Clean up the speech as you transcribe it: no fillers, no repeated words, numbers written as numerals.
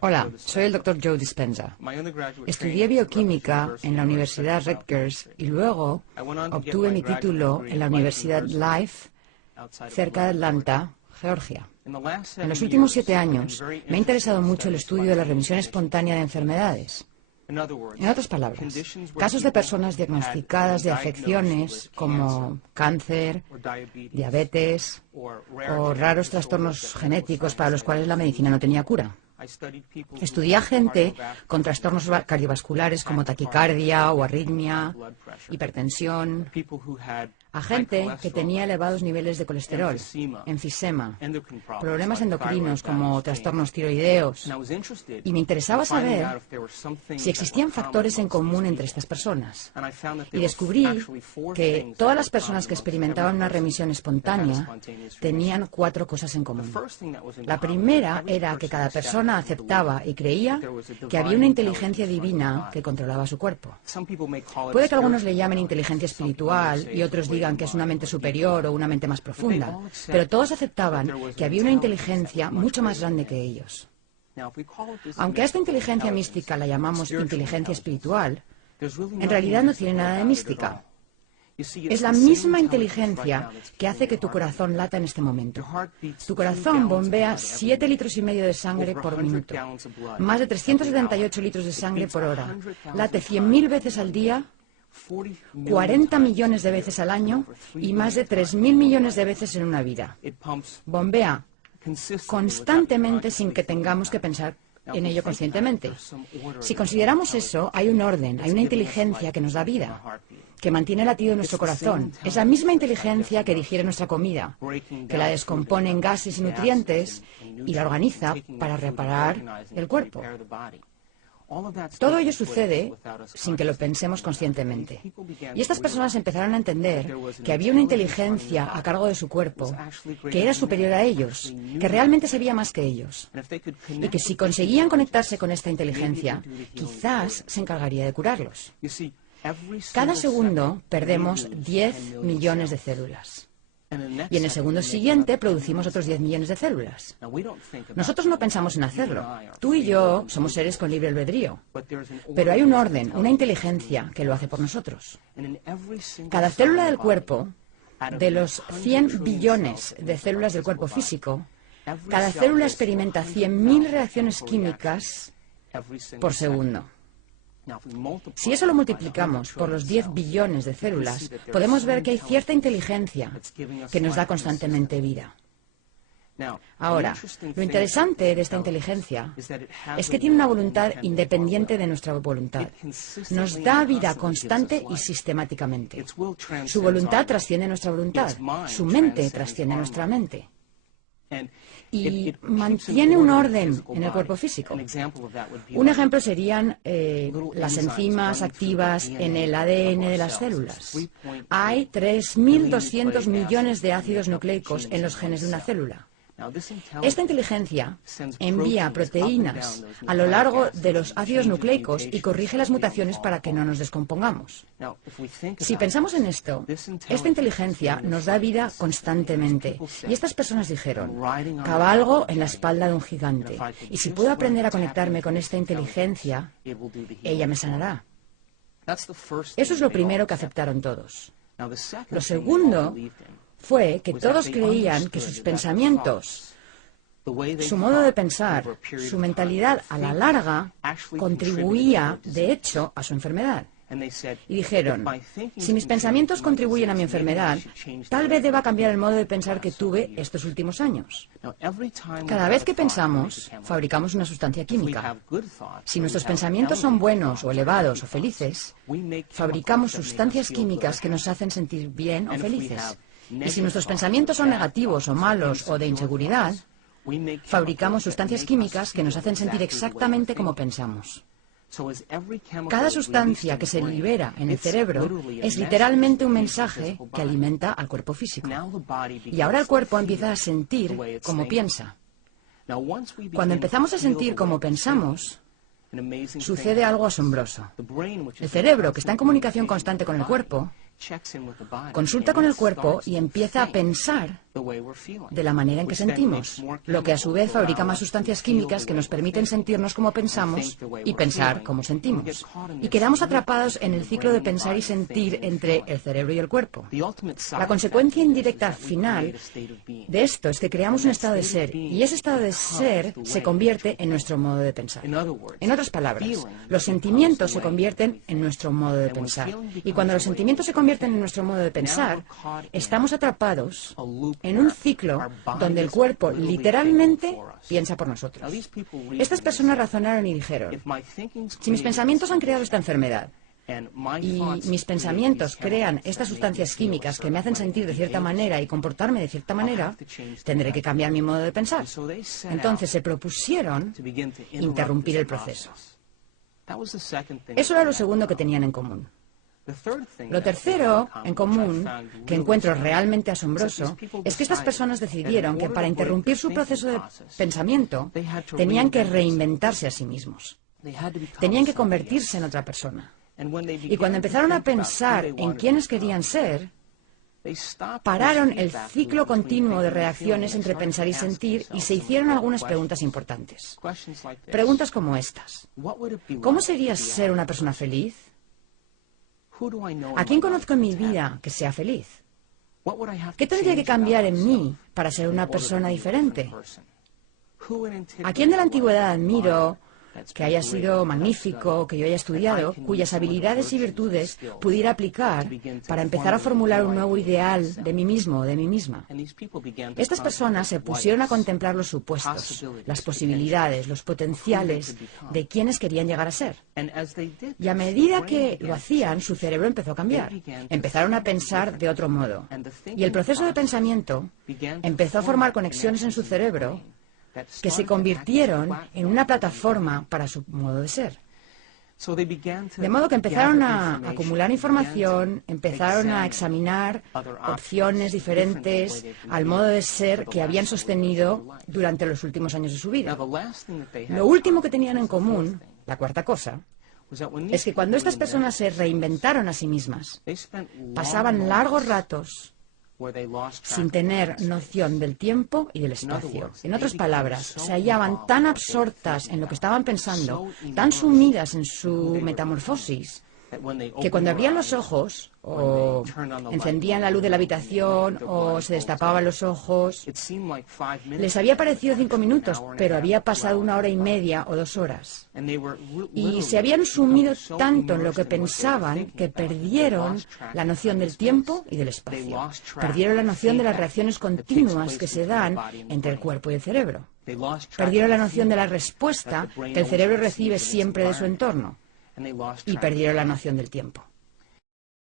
Hola, soy el Dr. Joe Dispenza. Estudié bioquímica en la Universidad Rutgers y luego obtuve mi título en la Universidad Life, cerca de Atlanta, Georgia. En los últimos 7 años me ha interesado mucho el estudio de la remisión espontánea de enfermedades. En otras palabras, casos de personas diagnosticadas de afecciones como cáncer, diabetes o raros trastornos genéticos para los cuales la medicina no tenía cura. Estudié a gente con trastornos cardiovasculares como taquicardia o arritmia, hipertensión, a gente que tenía elevados niveles de colesterol, enfisema, problemas endocrinos como trastornos tiroideos, y me interesaba saber si existían factores en común entre estas personas. Y descubrí que todas las personas que experimentaban una remisión espontánea tenían 4 cosas en común. La primera era que cada persona aceptaba y creía que había una inteligencia divina que controlaba su cuerpo. Puede que algunos le llamen inteligencia espiritual y otros digan que es una mente superior o una mente más profunda, pero todos aceptaban que había una inteligencia mucho más grande que ellos. Aunque a esta inteligencia mística la llamamos inteligencia espiritual, en realidad no tiene nada de mística. Es la misma inteligencia que hace que tu corazón lata en este momento. Tu corazón bombea 7,5 litros de sangre por minuto, más de 378 litros de sangre por hora, late 100.000 veces al día, 40 millones de veces al año y más de 3.000 millones de veces en una vida. Bombea constantemente sin que tengamos que pensar en ello conscientemente. Si consideramos eso, hay un orden, hay una inteligencia que nos da vida, que mantiene el latido de nuestro corazón. Es la misma inteligencia que digiere nuestra comida, que la descompone en gases y nutrientes y la organiza para reparar el cuerpo. Todo ello sucede sin que lo pensemos conscientemente. Y estas personas empezaron a entender que había una inteligencia a cargo de su cuerpo que era superior a ellos, que realmente sabía más que ellos. Y que si conseguían conectarse con esta inteligencia, quizás se encargaría de curarlos. Cada segundo perdemos 10 millones de células. Y en el segundo siguiente producimos otros 10 millones de células. Nosotros no pensamos en hacerlo. Tú y yo somos seres con libre albedrío. Pero hay un orden, una inteligencia que lo hace por nosotros. Cada célula del cuerpo, de los 100 billones de células del cuerpo físico, cada célula experimenta 100.000 reacciones químicas por segundo. Si eso lo multiplicamos por los 10 billones de células, podemos ver que hay cierta inteligencia que nos da constantemente vida. Ahora, lo interesante de esta inteligencia es que tiene una voluntad independiente de nuestra voluntad. Nos da vida constante y sistemáticamente. Su voluntad trasciende nuestra voluntad. Su mente trasciende nuestra mente. Y mantiene un orden en el cuerpo físico. Un ejemplo serían las enzimas activas en el ADN de las células. Hay 3.200 millones de ácidos nucleicos en los genes de una célula. Esta inteligencia envía proteínas a lo largo de los ácidos nucleicos y corrige las mutaciones para que no nos descompongamos. Si pensamos en esto, esta inteligencia nos da vida constantemente. Y estas personas dijeron, cabalgo en la espalda de un gigante. Y si puedo aprender a conectarme con esta inteligencia, ella me sanará. Eso es lo primero que aceptaron todos. Lo segundo fue que todos creían que sus pensamientos, su modo de pensar, su mentalidad a la larga contribuía, de hecho, a su enfermedad. Y dijeron, si mis pensamientos contribuyen a mi enfermedad, tal vez deba cambiar el modo de pensar que tuve estos últimos años. Cada vez que pensamos, fabricamos una sustancia química. Si nuestros pensamientos son buenos o elevados o felices, fabricamos sustancias químicas que nos hacen sentir bien o felices. Y si nuestros pensamientos son negativos o malos o de inseguridad, fabricamos sustancias químicas que nos hacen sentir exactamente como pensamos. Cada sustancia que se libera en el cerebro es literalmente un mensaje que alimenta al cuerpo físico. Y ahora el cuerpo empieza a sentir como piensa. Cuando empezamos a sentir como pensamos, sucede algo asombroso. El cerebro, que está en comunicación constante con el cuerpo, consulta con el cuerpo y empieza a pensar de la manera en que sentimos, lo que a su vez fabrica más sustancias químicas que nos permiten sentirnos como pensamos y pensar como sentimos. Y quedamos atrapados en el ciclo de pensar y sentir entre el cerebro y el cuerpo. La consecuencia indirecta final de esto es que creamos un estado de ser, y ese estado de ser se convierte en nuestro modo de pensar. En otras palabras, los sentimientos se convierten en nuestro modo de pensar. Y cuando los sentimientos se convierten en nuestro modo de pensar, estamos atrapados en un ciclo donde el cuerpo literalmente piensa por nosotros. Estas personas razonaron y dijeron, si mis pensamientos han creado esta enfermedad, y mis pensamientos crean estas sustancias químicas que me hacen sentir de cierta manera y comportarme de cierta manera, tendré que cambiar mi modo de pensar. Entonces se propusieron interrumpir el proceso. Eso era lo segundo que tenían en común. Lo tercero en común, que encuentro realmente asombroso, es que estas personas decidieron que para interrumpir su proceso de pensamiento tenían que reinventarse a sí mismos. Tenían que convertirse en otra persona. Y cuando empezaron a pensar en quiénes querían ser, pararon el ciclo continuo de reacciones entre pensar y sentir y se hicieron algunas preguntas importantes. Preguntas como estas. ¿Cómo sería ser una persona feliz? ¿A quién conozco en mi vida que sea feliz? ¿Qué tendría que cambiar en mí para ser una persona diferente? ¿A quién de la antigüedad admiro, que haya sido magnífico, que yo haya estudiado, cuyas habilidades y virtudes pudiera aplicar para empezar a formular un nuevo ideal de mí mismo o de mí misma? Estas personas se pusieron a contemplar los supuestos, las posibilidades, los potenciales de quienes querían llegar a ser. Y a medida que lo hacían, su cerebro empezó a cambiar. Empezaron a pensar de otro modo. Y el proceso de pensamiento empezó a formar conexiones en su cerebro que se convirtieron en una plataforma para su modo de ser. De modo que empezaron a acumular información, empezaron a examinar opciones diferentes al modo de ser que habían sostenido durante los últimos años de su vida. Lo último que tenían en común, la cuarta cosa, es que cuando estas personas se reinventaron a sí mismas, pasaban largos ratos sin tener noción del tiempo y del espacio. En otras palabras, se hallaban tan absortas en lo que estaban pensando, tan sumidas en su metamorfosis, que cuando abrían los ojos, o encendían la luz de la habitación, o se destapaban los ojos, les había parecido 5 minutos, pero había pasado 1 hora y media o 2 horas. Y se habían sumido tanto en lo que pensaban que perdieron la noción del tiempo y del espacio. Perdieron la noción de las reacciones continuas que se dan entre el cuerpo y el cerebro. Perdieron la noción de la respuesta que el cerebro recibe siempre de su entorno. Y perdieron la noción del tiempo.